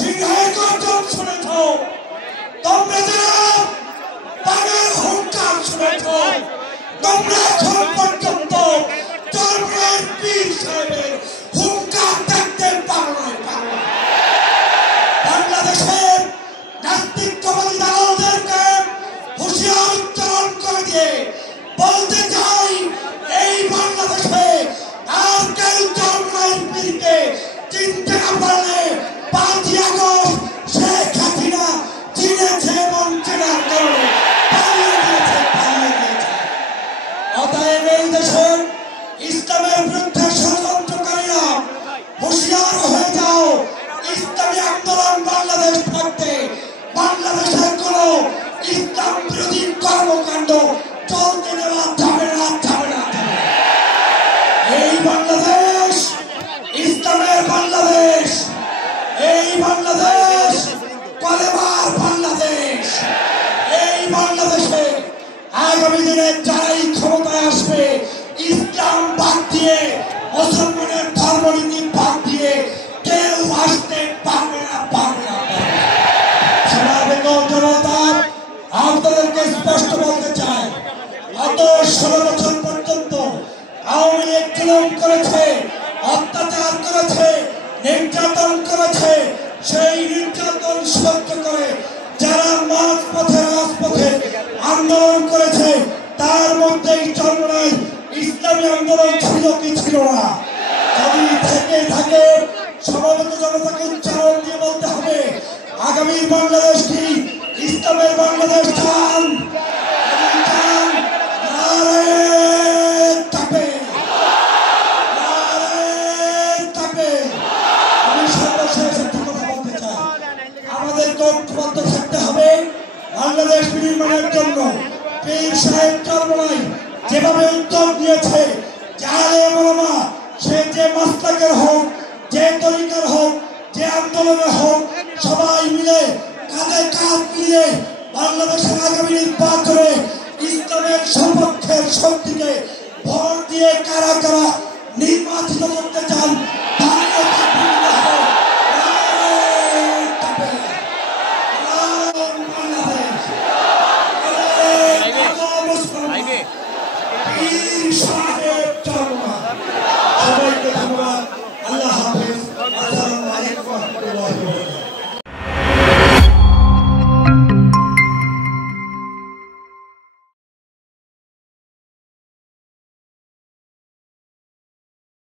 সিংহের গর্জন শুনেছ, তোমরা যারা বাঘের হুঙ্কার শুনেছ, তোমরা এখন পর্যন্ত চরমনাইয়ের পীর সাহেবের হুঙ্কার দেখতে পারো নাই। বাংলাদেশের নাস্তিকবাদী দালালদেরকে হুঁশিয়ার উচ্চারণ করে দিয়ে বলতে চাই, এই বাংলাদেশে আর কেউ চরমনাইয়ের পীরকে চিনতে না পারলে 5ই আগস্ট শেখ হাসিনা চিনেছে এবং চেনার কারণে পালিয়ে গিয়েছে। অতএব এই দেশের ইসলামের বিরুদ্ধে ষড়যন্ত্রকারীরা হুঁশিয়ার হয়ে যাও। ইসলামী আন্দোলন বাংলাদেশ থাকতে বাংলাদেশের কোন ইসলাম বিরোধী কর্মকাণ্ড চলতে দেওয়া যাবে না, যাবে না। এই বাংলাদেশ ইসলামের বাংলাদেশ, এই বাংলাদেশ কলেমার বাংলাদেশ। এই বাংলাদেশে আগামী দিনে যারাই ক্ষমতায় আসবে, ইসলাম বাদ দিয়ে, মুসলমানের ধর্মনীতি বাদ দিয়ে কেউ আসতে পারবে না, পারবে না। জনতা আপনাদেরকে স্পষ্ট বলতে চাই, গত 16 বছর পর্যন্ত আওয়ামী লীগ জুলুম করেছে, অত্যাচার করেছে, নির্যাতন করেছে। সেই নির্যাতন সহ্য করে যারা মাঝপথে রাজপথে আন্দোলন করেছে, তার মধ্যেই চরমনাই ইসলামী আন্দোলন ছিল কি ছিল না? যদি থেকে থাকে সমবেত জনতাকে উচ্চারণ দিয়ে বলতে হবে, আগামী বাংলাদেশ কি ইসলামের বাংলাদেশ চান? আমি সর্বশেষ একটি কথা বলতে চাই, আমাদেরকে ঐক্যবদ্ধ থাকতে হবে বাংলাদেশ বিনির্মাণের জন্য। পীর সাহেব চরমনাই যেভাবে উদ্যোগ নিয়েছে, আলেম ওলামা সে যে মাসলাকের হোক, যে তরিকার হোক, যে আন্দোলনের হোক, সবাই মিলে কাঁধে কাঁধ মিলিয়ে বাংলাদেশের আগামী নির্বাচনে ইসলামের সপক্ষের শক্তিকে ভোট দিয়ে কারা কারা নির্বাচিত করতে চান সবাইকে ধন্যবাদ। আল্লাহ হাফেজ। আসসালামু আলাইকুম ওয়া রাহমাতুল্লাহ।